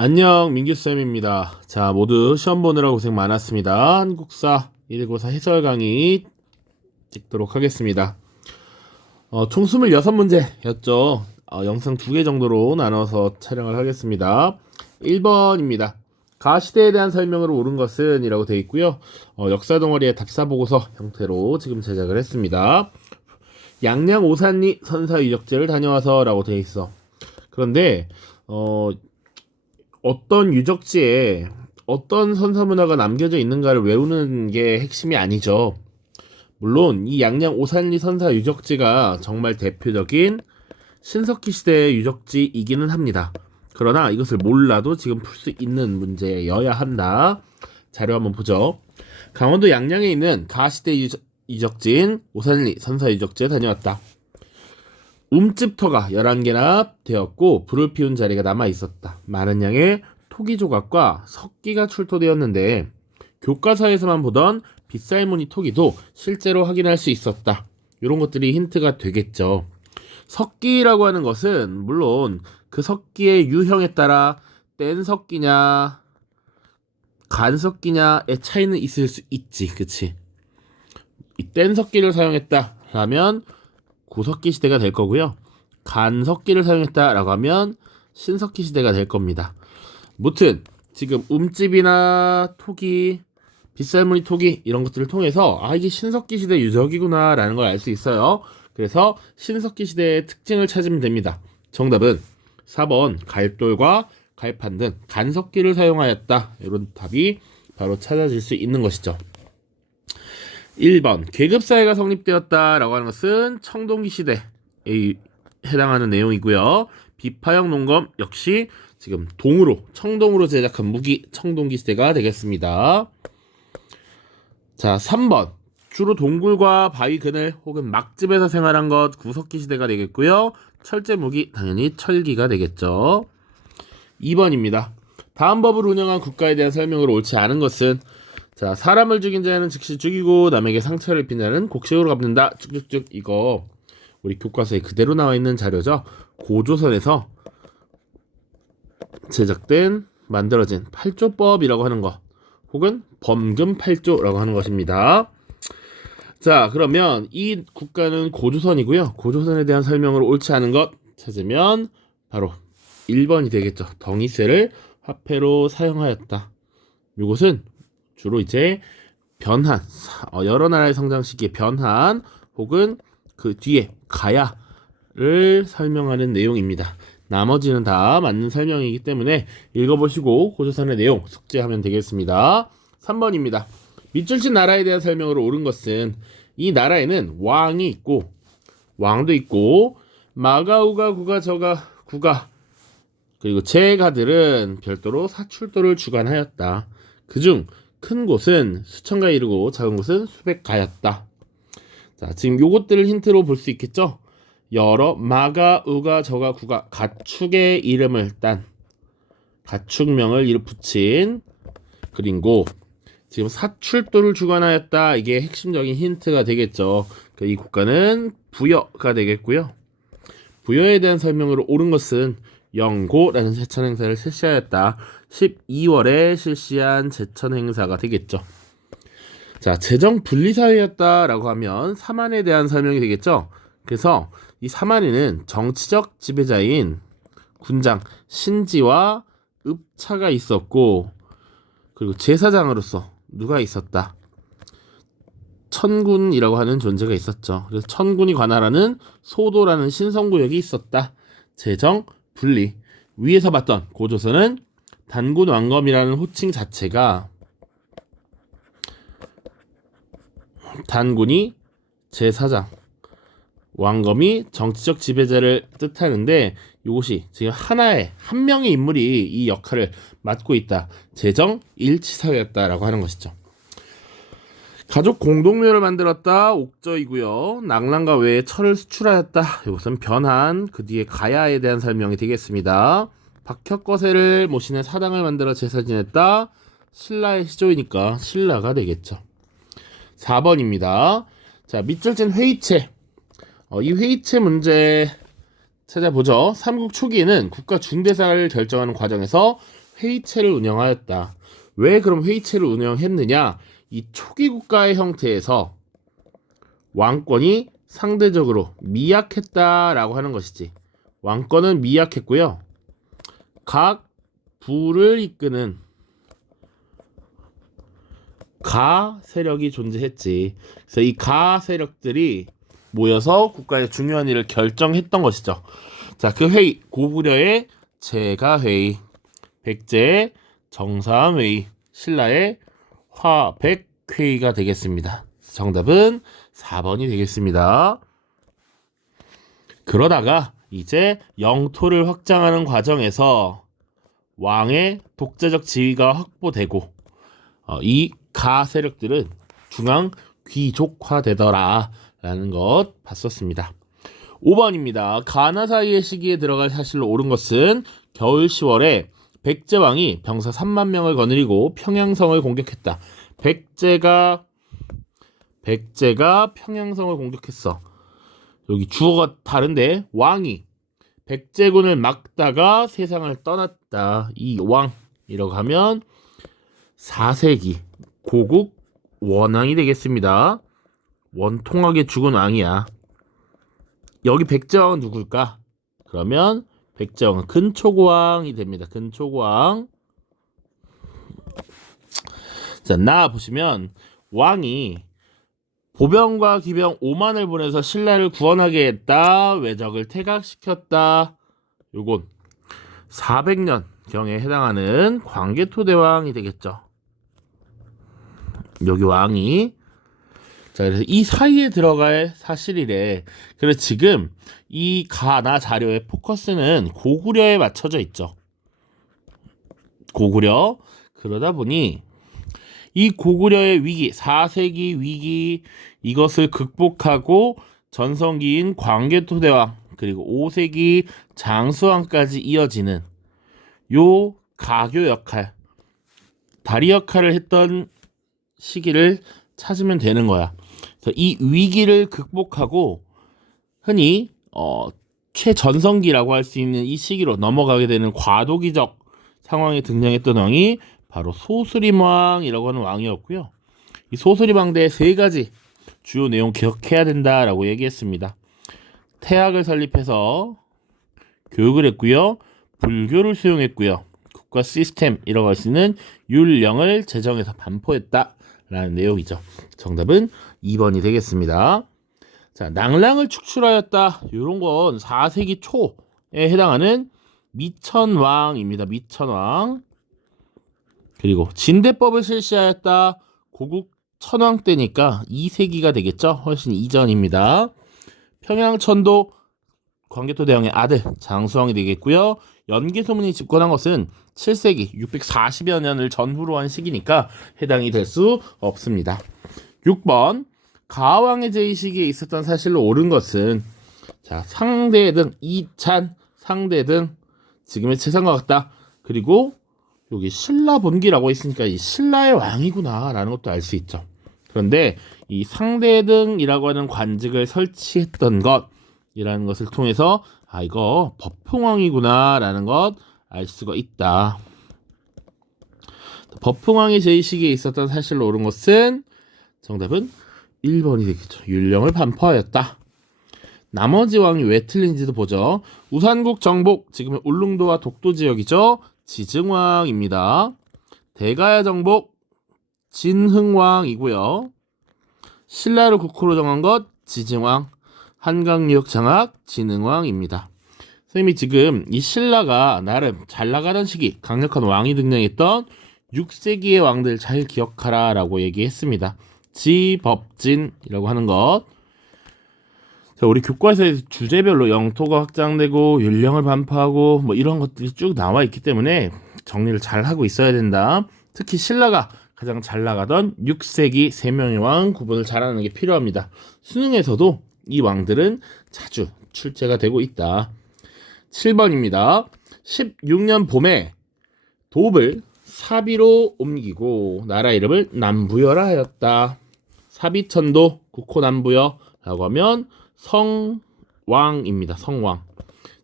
안녕, 민규쌤입니다. 자, 모두 시험 보느라 고생 많았습니다. 한국사 1교사 해설 강의 찍도록 하겠습니다. 총 26문제였죠. 영상 2개 정도로 나눠서 촬영을 하겠습니다. 1번입니다. 가시대에 대한 설명으로 옳은 것은 이라고 되어 있고요. 역사 덩어리의 답사보고서 형태로 지금 제작을 했습니다. 양양 오산리 선사 유적지를 다녀와서 라고 되어 있어. 그런데 어떤 유적지에 어떤 선사문화가 남겨져 있는가를 외우는 게 핵심이 아니죠. 물론 이 양양 오산리 선사 유적지가 정말 대표적인 신석기 시대의 유적지이기는 합니다. 그러나 이것을 몰라도 지금 풀 수 있는 문제여야 한다. 자료 한번 보죠. 강원도 양양에 있는 가시대 유적지인 오산리 선사 유적지에 다녀왔다. 움집터가 11개나 되었고 불을 피운 자리가 남아 있었다. 많은 양의 토기 조각과 석기가 출토되었는데 교과서에서만 보던 빗살무늬 토기도 실제로 확인할 수 있었다. 이런 것들이 힌트가 되겠죠. 석기라고 하는 것은 물론 그 석기의 유형에 따라 뗀 석기냐 간 석기냐의 차이는 있을 수 있지. 그치? 이 뗀 석기를 사용했다 라면 구석기 시대가 될 거고요. 간석기를 사용했다라고 하면 신석기 시대가 될 겁니다. 무튼 지금 움집이나 토기, 빗살무늬 토기 이런 것들을 통해서 이게 신석기 시대 유적이구나 라는 걸 알 수 있어요. 그래서 신석기 시대의 특징을 찾으면 됩니다. 정답은 4번 갈돌과 갈판 등 간석기를 사용하였다. 이런 답이 바로 찾아질 수 있는 것이죠. 1번 계급사회가 성립되었다라고 하는 것은 청동기 시대에 해당하는 내용이고요. 비파형 농검 역시 지금 청동으로 제작한 무기 청동기 시대가 되겠습니다. 자, 3번 주로 동굴과 바위 그늘 혹은 막집에서 생활한 것 구석기 시대가 되겠고요. 철제 무기 당연히 철기가 되겠죠. 2번입니다. 다음 법을 운영한 국가에 대한 설명으로 옳지 않은 것은 자, 사람을 죽인 자는 즉시 죽이고 남에게 상처를 입힌 자는 곡식으로 갚는다. 쭉쭉쭉. 이거 우리 교과서에 그대로 나와 있는 자료죠. 고조선에서 만들어진 8조법이라고 하는 것 혹은 범금 8조라고 하는 것입니다. 자, 그러면 이 국가는 고조선이고요. 고조선에 대한 설명으로 옳지 않은 것 찾으면 바로 1번이 되겠죠. 덩이쇠를 화폐로 사용하였다. 이것은 주로 이제 변한, 여러 나라의 성장 시기의 변한 혹은 그 뒤에 가야를 설명하는 내용입니다. 나머지는 다 맞는 설명이기 때문에 읽어보시고 고조선의 내용 숙지하면 되겠습니다. 3번입니다. 밑줄친 나라에 대한 설명으로 옳은 것은 이 나라에는 왕도 있고 마가우가 구가 저가 구가 그리고 제가들은 별도로 사출도를 주관하였다. 그중 큰 곳은 수천가에 이르고 작은 곳은 수백가였다. 자, 지금 요것들을 힌트로 볼 수 있겠죠? 여러 마가, 우가, 저가, 구가 가축의 이름을 딴 가축명을 붙인 그리고 지금 사출도를 주관하였다. 이게 핵심적인 힌트가 되겠죠. 이 국가는 부여가 되겠고요. 부여에 대한 설명으로 옳은 것은 영고라는 제천 행사를 실시하였다. 12월에 실시한 제천 행사가 되겠죠. 자, 재정 분리사회였다라고 하면 사만에 대한 설명이 되겠죠. 그래서 이 사만에는 정치적 지배자인 군장 신지와 읍차가 있었고 그리고 제사장으로서 누가 있었다? 천군이라고 하는 존재가 있었죠. 그래서 천군이 관할하는 소도라는 신성구역이 있었다. 재정 분리. 위에서 봤던 고조선은 단군 왕검이라는 호칭 자체가 단군이 제사장, 왕검이 정치적 지배자를 뜻하는데 이것이 지금 한 명의 인물이 이 역할을 맡고 있다. 재정 일치사회였다라고 하는 것이죠. 가족 공동묘를 만들었다. 옥저이고요. 낙랑과 외에 철을 수출하였다. 이것은 변한 그 뒤에 가야에 대한 설명이 되겠습니다. 박혁거세를 모시는 사당을 만들어 제사 지냈다. 신라의 시조이니까 신라가 되겠죠. 4번입니다. 자, 밑줄진 회의체. 이 회의체 문제 찾아보죠. 삼국 초기에는 국가 중대사를 결정하는 과정에서 회의체를 운영하였다. 왜 그럼 회의체를 운영했느냐? 이 초기 국가의 형태에서 왕권이 상대적으로 미약했다라고 하는 것이지. 왕권은 미약했고요. 각 부를 이끄는 가 세력이 존재했지. 그래서 이 가 세력들이 모여서 국가의 중요한 일을 결정했던 것이죠. 자, 그 회의, 고구려의 제가회의, 백제의 정사회의, 신라의 화백회의가 되겠습니다. 정답은 4번이 되겠습니다. 그러다가 이제 영토를 확장하는 과정에서 왕의 독재적 지위가 확보되고 이 가 세력들은 중앙 귀족화되더라 라는 것 봤었습니다. 5번입니다. 가나 사이의 시기에 들어갈 사실로 옳은 것은 겨울 10월에 백제왕이 병사 3만 명을 거느리고 평양성을 공격했다. 백제가 평양성을 공격했어. 여기 주어가 다른데 왕이 백제군을 막다가 세상을 떠났다. 이 왕이라고 하면 4세기 고국 원왕이 되겠습니다. 원통하게 죽은 왕이야. 여기 백제왕은 누굴까? 그러면 백제왕은 근초고왕이 됩니다. 근초고왕. 자, 나 보시면 왕이 보병과 기병 5만을 보내서 신라를 구원하게 했다. 왜적을 퇴각시켰다. 요건 400년 경에 해당하는 광개토대왕이 되겠죠. 여기 왕이. 자, 그래서 이 사이에 들어갈 사실이래. 그래서 지금 이 가나 자료의 포커스는 고구려에 맞춰져 있죠. 고구려. 그러다 보니 이 고구려의 위기, 4세기 위기, 이것을 극복하고 전성기인 광개토대왕 그리고 5세기 장수왕까지 이어지는 요 가교 역할, 다리 역할을 했던 시기를 찾으면 되는 거야. 그래서 이 위기를 극복하고 흔히 최전성기라고 할 수 있는 이 시기로 넘어가게 되는 과도기적 상황에 등장했던 왕이 바로 소수림왕이라고 하는 왕이었고요. 이 소수림왕대의 3가지 주요 내용 기억해야 된다라고 얘기했습니다. 태학을 설립해서 교육을 했고요. 불교를 수용했고요. 국가 시스템이라고 할 수 있는 율령을 제정해서 반포했다라는 내용이죠. 정답은 2번이 되겠습니다. 자, 낭랑을 축출하였다. 이런 건 4세기 초에 해당하는 미천왕입니다. 미천왕. 그리고 진대법을 실시하였다. 고국 천왕 때니까 2세기가 되겠죠. 훨씬 이전입니다. 평양천도 광개토대왕의 아들 장수왕이 되겠고요. 연개소문이 집권한 것은 7세기 640여 년을 전후로 한 시기니까 해당이 될 수 없습니다. 6번 가왕의 제위 시기에 있었던 사실로 옳은 것은 자, 상대등, 이찬, 상대등 지금의 최상과 같다. 그리고 여기 신라 본기라고 있으니까 이 신라의 왕이구나 라는 것도 알 수 있죠. 그런데 이 상대등이라고 하는 관직을 설치했던 것이라는 것을 통해서 아, 이거 법흥왕이구나 라는 것 알 수가 있다. 법흥왕의 제위 시기에 있었던 사실로 옳은 것은 정답은 1번이 되겠죠. 율령을 반포하였다. 나머지 왕이 왜 틀린지도 보죠. 우산국 정복, 지금의 울릉도와 독도 지역이죠. 지증왕입니다. 대가야 정복, 진흥왕이고요. 신라를 국호로 정한 것, 지증왕. 한강유역 장악, 진흥왕입니다. 선생님이 지금 이 신라가 나름 잘 나가던 시기, 강력한 왕이 등장했던 6세기의 왕들 잘 기억하라 라고 얘기했습니다. 지법진이라고 하는 것. 자, 우리 교과서에서 주제별로 영토가 확장되고 율령을 반포하고 뭐 이런 것들이 쭉 나와 있기 때문에 정리를 잘 하고 있어야 된다. 특히 신라가 가장 잘 나가던 6세기 3명의 왕 구분을 잘하는 게 필요합니다. 수능에서도 이 왕들은 자주 출제가 되고 있다. 7번입니다. 16년 봄에 도읍을 사비로 옮기고 나라 이름을 남부여라 하였다. 사비천도 국호남부여라고 하면 성왕입니다. 성왕.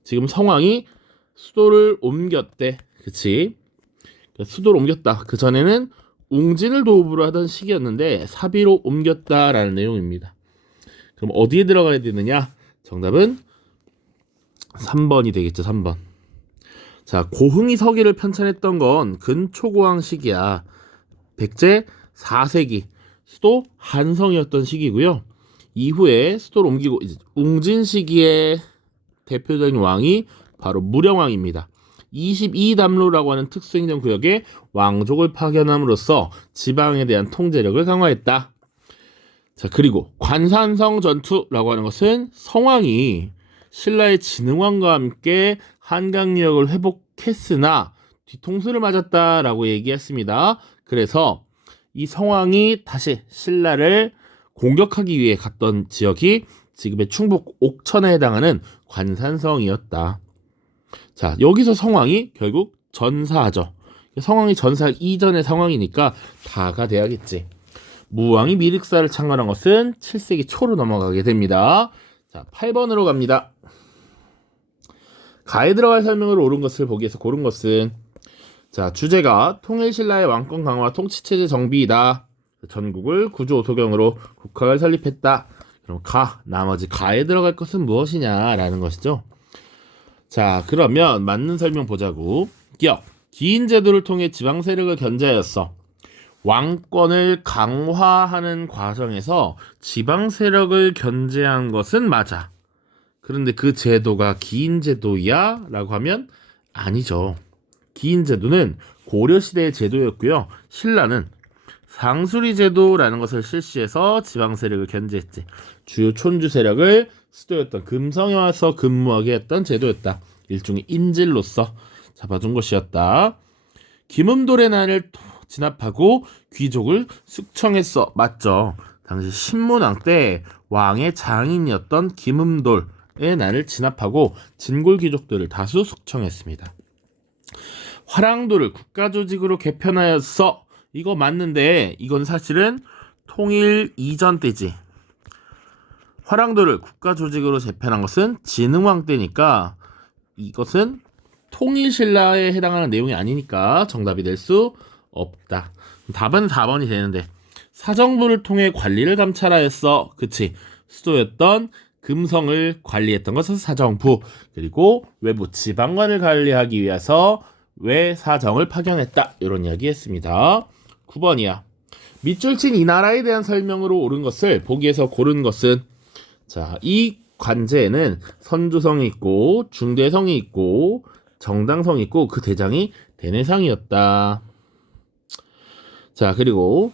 지금 성왕이 수도를 옮겼대. 그치? 수도로 옮겼다. 그 전에는 웅진을 도읍으로 하던 시기였는데 사비로 옮겼다라는 내용입니다. 그럼 어디에 들어가야 되느냐? 정답은 3번이 되겠죠. 3번. 자, 고흥이 서기를 편찬했던 건 근초고왕 시기야. 백제 4세기 수도 한성이었던 시기고요. 이후에 수도를 옮기고 이제 웅진 시기의 대표적인 왕이 바로 무령왕입니다. 22담로라고 하는 특수행정구역에 왕족을 파견함으로써 지방에 대한 통제력을 강화했다. 자, 그리고 관산성 전투라고 하는 것은 성왕이 신라의 진흥왕과 함께 한강역을 회복했으나 뒤통수를 맞았다라고 얘기했습니다. 그래서 이 성왕이 다시 신라를 공격하기 위해 갔던 지역이 지금의 충북 옥천에 해당하는 관산성이었다. 자, 여기서 성왕이 결국 전사하죠. 성왕이 전사 이전의 상황이니까 다가 돼야겠지. 무왕이 미륵사를 창건한 것은 7세기 초로 넘어가게 됩니다. 자, 8번으로 갑니다. 가에 들어갈 설명으로 옳은 것을 보기 위해서 고른 것은 자, 주제가 통일신라의 왕권 강화 통치체제 정비이다. 전국을 구조소경으로 국학을 설립했다. 그럼 나머지 가에 들어갈 것은 무엇이냐라는 것이죠. 자, 그러면 맞는 설명 보자고. 기억, 기인 제도를 통해 지방 세력을 견제하였어. 왕권을 강화하는 과정에서 지방 세력을 견제한 것은 맞아. 그런데 그 제도가 기인 제도야? 라고 하면 아니죠. 기인 제도는 고려시대의 제도였고요. 신라는 상수리 제도라는 것을 실시해서 지방 세력을 견제했지. 주요 촌주 세력을 수도였던 금성에 와서 근무하게 했던 제도였다. 일종의 인질로서 잡아준 것이었다. 김음돌의 난을 진압하고 귀족을 숙청했어. 맞죠? 당시 신문왕 때 왕의 장인이었던 김음돌의 난을 진압하고 진골 귀족들을 다수 숙청했습니다. 화랑도를 국가조직으로 개편하였어. 이거 맞는데 이건 사실은 통일 이전 때지. 화랑도를 국가조직으로 재편한 것은 진흥왕 때니까 이것은 통일신라에 해당하는 내용이 아니니까 정답이 될 수 없다. 답은 4번이 되는데 사정부를 통해 관리를 감찰하였어. 그치. 수도였던 금성을 관리했던 것은 사정부. 그리고 외부 지방관을 관리하기 위해서 외사정을 파견했다. 이런 이야기 했습니다. 9번이야. 밑줄 친 이 나라에 대한 설명으로 옳은 것을 보기에서 고른 것은 자, 이 관제에는 선조성이 있고 중대성이 있고 정당성이 있고 그 대장이 대내상이었다. 자, 그리고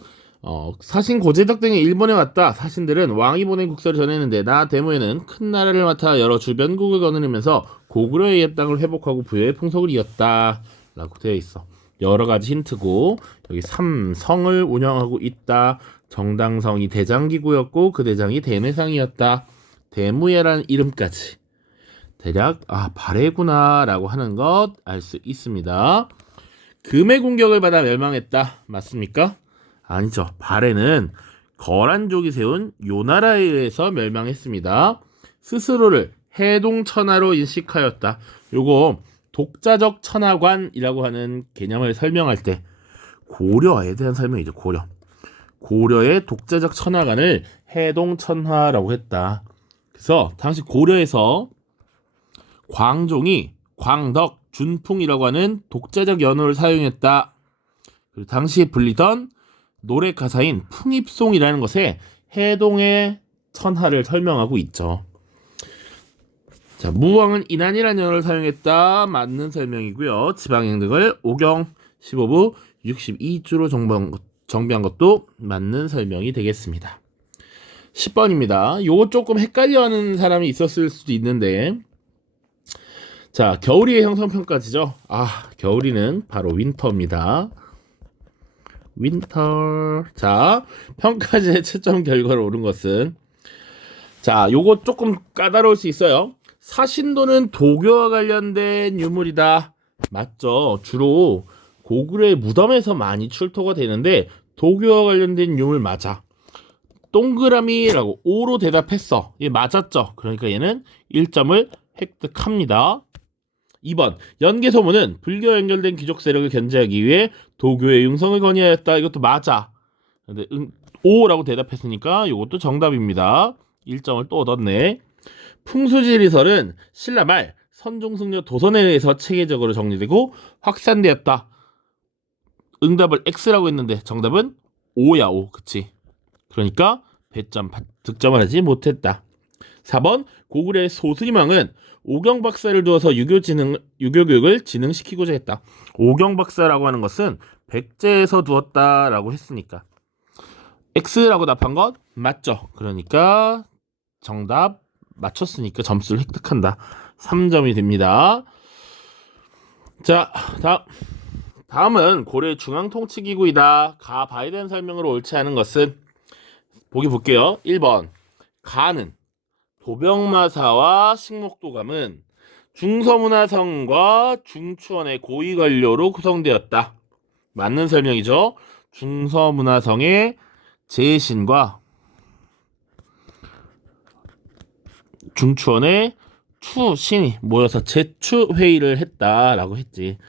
사신 고재덕 등이 일본에 왔다. 사신들은 왕이 보낸 국서를 전했는데 나 대모에는 큰 나라를 맡아 여러 주변국을 거느리면서 고구려의 옛 땅을 회복하고 부여의 풍속을 이었다 라고 되어 있어. 여러 가지 힌트고 여기 삼성을 운영하고 있다. 정당성이 대장기구였고 그 대장이 대내상이었다. 대무예라는 이름까지 대략 발해구나 라고 하는 것 알 수 있습니다. 금의 공격을 받아 멸망했다. 맞습니까? 아니죠. 발해는 거란족이 세운 요나라에 의해서 멸망했습니다. 스스로를 해동천하로 인식하였다. 요거 독자적 천하관이라고 하는 개념을 설명할 때 고려에 대한 설명이죠. 고려의 독자적 천하관을 해동천하라고 했다. 그래서 당시 고려에서 광종이 광덕, 준풍이라고 하는 독자적 연호를 사용했다. 그리고 당시에 불리던 노래 가사인 풍입송이라는 것에 해동의 천하를 설명하고 있죠. 자, 무왕은 인안이라는 연호를 사용했다. 맞는 설명이고요. 지방행 등을 오경 15부 62주로 정비한 것도 맞는 설명이 되겠습니다. 10번입니다. 요거 조금 헷갈려하는 사람이 있었을 수도 있는데 자, 겨울이의 형성평가지죠. 겨울이는 바로 윈터입니다. 윈터. 자, 평가지의 채점 결과로 옳은 것은 자, 요거 조금 까다로울 수 있어요. 사신도는 도교와 관련된 유물이다. 맞죠? 주로 고구려의 무덤에서 많이 출토가 되는데 도교와 관련된 유물 맞아. 동그라미라고 O로 대답했어. 얘 맞았죠? 그러니까 얘는 1점을 획득합니다. 2번 연개소문은 불교와 연결된 귀족 세력을 견제하기 위해 도교의 융성을 건의하였다. 이것도 맞아. 근데 O라고 대답했으니까 이것도 정답입니다. 1점을 또 얻었네. 풍수지리설은 신라 말 선종승려 도선에 의해서 체계적으로 정리되고 확산되었다. 응답을 X라고 했는데 정답은 O야. O. 그치? 그러니까 배점 득점을 하지 못했다. 4번 고구려의 소스리망은 오경 박사를 두어서 유교 교육을 진흥시키고자 했다. 오경 박사라고 하는 것은 백제에서 두었다라고 했으니까 X라고 답한 것 맞죠? 그러니까 정답 맞췄으니까 점수를 획득한다. 3점이 됩니다. 자, 다음은 고려의 중앙통치기구이다. 가봐야 되는 설명으로 옳지 않은 것은 보기 볼게요. 1번 가는 도병마사와 식목도감은 중서문화성과 중추원의 고위관료로 구성되었다. 맞는 설명이죠. 중서문화성의 제신과 중추원의 추신이 모여서 제추회의를 했다라고 했지.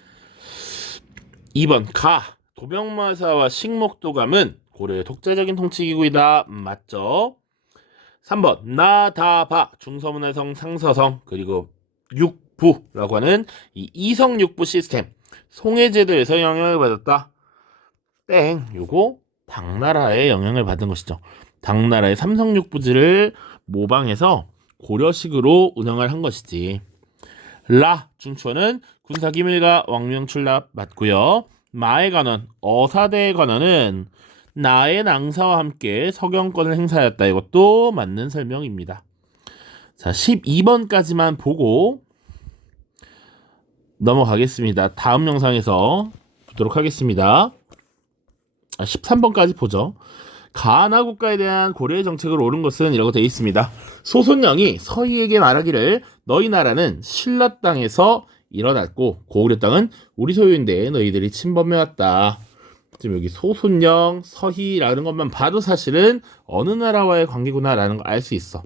2번 도병마사와 식목도감은 고려의 독자적인 통치기구이다. 맞죠? 3번 나다바 중서문화성 상서성 그리고 육부라고 하는 이 이성육부 시스템 송해제도에서 영향을 받았다. 땡. 요거 당나라의 영향을 받은 것이죠. 당나라의 삼성육부지를 모방해서 고려식으로 운영을 한 것이지. 중추원은 군사기밀과 왕명출납 맞고요. 마의 관원, 어사대의 관원은 나의 낭사와 함께 서경권을 행사하였다. 이것도 맞는 설명입니다. 자, 12번까지만 보고 넘어가겠습니다. 다음 영상에서 보도록 하겠습니다. 13번까지 보죠. 가나 국가에 대한 고려의 정책을 옳은 것은 이라고 되어 있습니다. 소손령이 서희에게 말하기를 너희 나라는 신라 땅에서 일어났고 고구려 땅은 우리 소유인데 너희들이 침범해왔다. 지금 여기 소손령, 서희라는 것만 봐도 사실은 어느 나라와의 관계구나라는 걸 알 수 있어.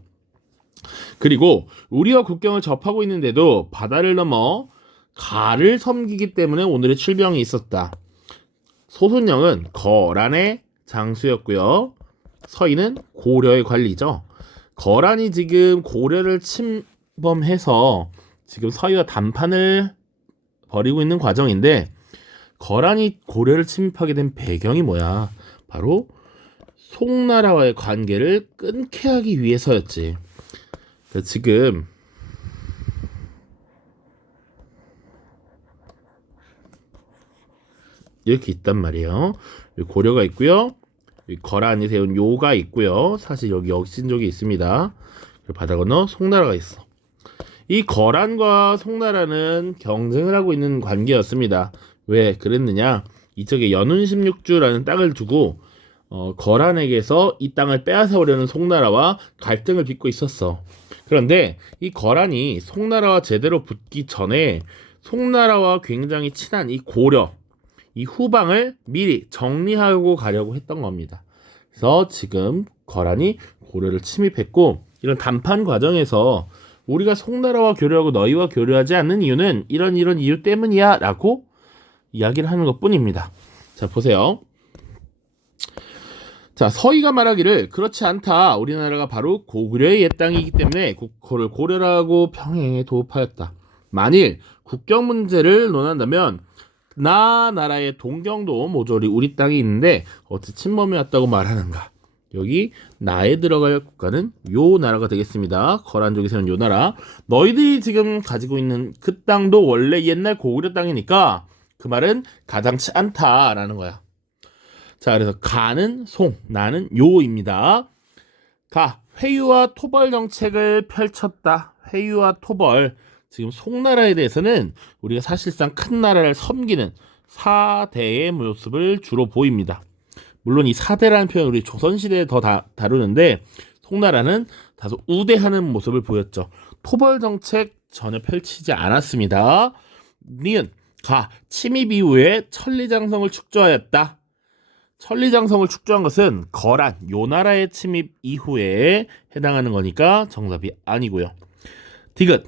그리고 우리와 국경을 접하고 있는데도 바다를 넘어 가를 섬기기 때문에 오늘의 출병이 있었다. 소손령은 거란의 장수였고요. 서희는 고려의 관리죠. 거란이 지금 고려를 침범해서 지금 서희와 단판을 벌이고 있는 과정인데 거란이 고려를 침입하게 된 배경이 뭐야? 바로 송나라와의 관계를 끊게 하기 위해서였지. 지금 이렇게 있단 말이에요. 고려가 있고요. 거란이 세운 요가 있고요. 사실 여기 역신족이 있습니다. 바다 건너 송나라가 있어. 이 거란과 송나라는 경쟁을 하고 있는 관계였습니다. 왜 그랬느냐? 이쪽에 연운 16주라는 땅을 두고 거란에게서 이 땅을 빼앗아 오려는 송나라와 갈등을 빚고 있었어. 그런데 이 거란이 송나라와 제대로 붙기 전에 송나라와 굉장히 친한 이 고려, 이 후방을 미리 정리하고 가려고 했던 겁니다. 그래서 지금 거란이 고려를 침입했고 이런談判 과정에서 우리가 송나라와 교류하고 너희와 교류하지 않는 이유는 이런 이유 때문이야 라고 이야기를 하는 것 뿐입니다. 자, 보세요. 자, 서희가 말하기를 그렇지 않다. 우리나라가 바로 고구려의 옛 땅이기 때문에 국호를 고려라고 평행에 도읍하였다. 만일 국경 문제를 논한다면 나라의 동경도 모조리 우리 땅이 있는데 어찌 침범해 왔다고 말하는가. 여기 나에 들어갈 국가는 요 나라가 되겠습니다. 거란족이 세운 요 나라. 너희들이 지금 가지고 있는 그 땅도 원래 옛날 고구려 땅이니까 그 말은 가당치 않다라는 거야. 자, 그래서 가는 송, 나는 요입니다. 회유와 토벌 정책을 펼쳤다. 회유와 토벌. 지금 송나라에 대해서는 우리가 사실상 큰 나라를 섬기는 사대의 모습을 주로 보입니다. 물론 이 사대라는 표현 우리 조선시대에 더 다루는데 송나라는 다소 우대하는 모습을 보였죠. 토벌 정책 전혀 펼치지 않았습니다. 니은 침입 이후에 천리장성을 축조하였다. 천리장성을 축조한 것은 거란, 요 나라의 침입 이후에 해당하는 거니까 정답이 아니고요. 디귿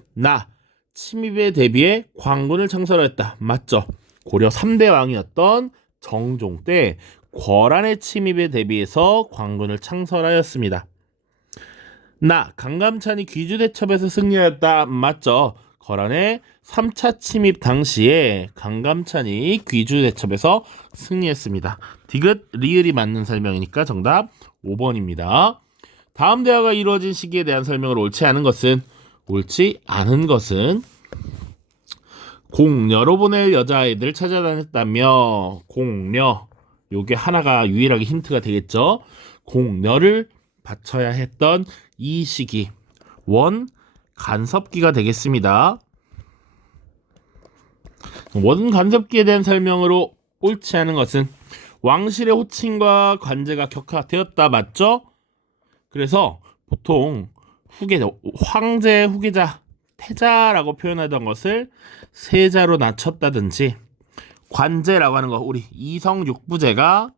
침입에 대비해 광군을 창설하였다. 맞죠? 고려 3대 왕이었던 정종 때 거란의 침입에 대비해서 광군을 창설하였습니다. 나 강감찬이 귀주대첩에서 승리하였다. 맞죠? 거란의 3차 침입 당시에 강감찬이 귀주대첩에서 승리했습니다. 디귿 리을이 맞는 설명이니까 정답 5번입니다. 다음 대화가 이루어진 시기에 대한 설명을 옳지 않은 것은 공녀로 보낼 여자아이들을 찾아다녔다며. 공녀, 요게 하나가 유일하게 힌트가 되겠죠. 공녀를 바쳐야 했던 이 시기, 원 간섭기가 되겠습니다. 원 간섭기에 대한 설명으로 옳지 않은 것은 왕실의 호칭과 관제가 격화되었다. 맞죠? 그래서 보통 후계자, 황제 후계자 태자라고 표현하던 것을 세자로 낮췄다든지, 관제라고 하는 거 우리 이성 육부제가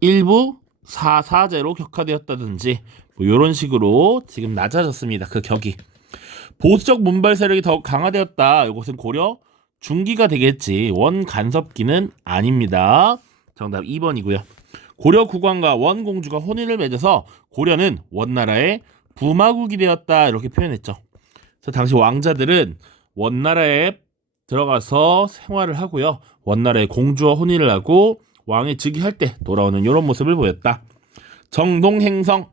일부 사사제로 격화되었다든지 뭐 이런 식으로 지금 낮아졌습니다. 그 격이. 보수적 문발 세력이 더욱 강화되었다. 이것은 고려 중기가 되겠지. 원 간섭기는 아닙니다. 정답 2번이고요. 고려 국왕과 원 공주가 혼인을 맺어서 고려는 원나라의 부마국이 되었다. 이렇게 표현했죠. 그래서 당시 왕자들은 원나라에 들어가서 생활을 하고요. 원나라의 공주와 혼인을 하고 왕이 즉위할 때 돌아오는 이런 모습을 보였다. 정동행성,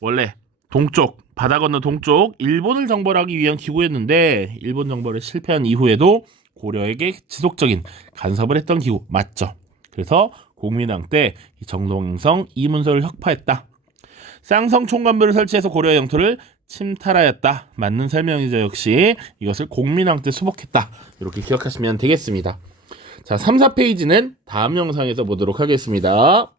원래 동쪽, 바다 건너 동쪽 일본을 정벌하기 위한 기구였는데 일본 정벌에 실패한 이후에도 고려에게 지속적인 간섭을 했던 기구 맞죠? 그래서 공민왕 때 정동행성 이문서를 혁파했다. 쌍성 총관부를 설치해서 고려의 영토를 침탈하였다. 맞는 설명이죠. 역시 이것을 공민왕 때 수복했다. 이렇게 기억하시면 되겠습니다. 자, 3, 4페이지는 다음 영상에서 보도록 하겠습니다.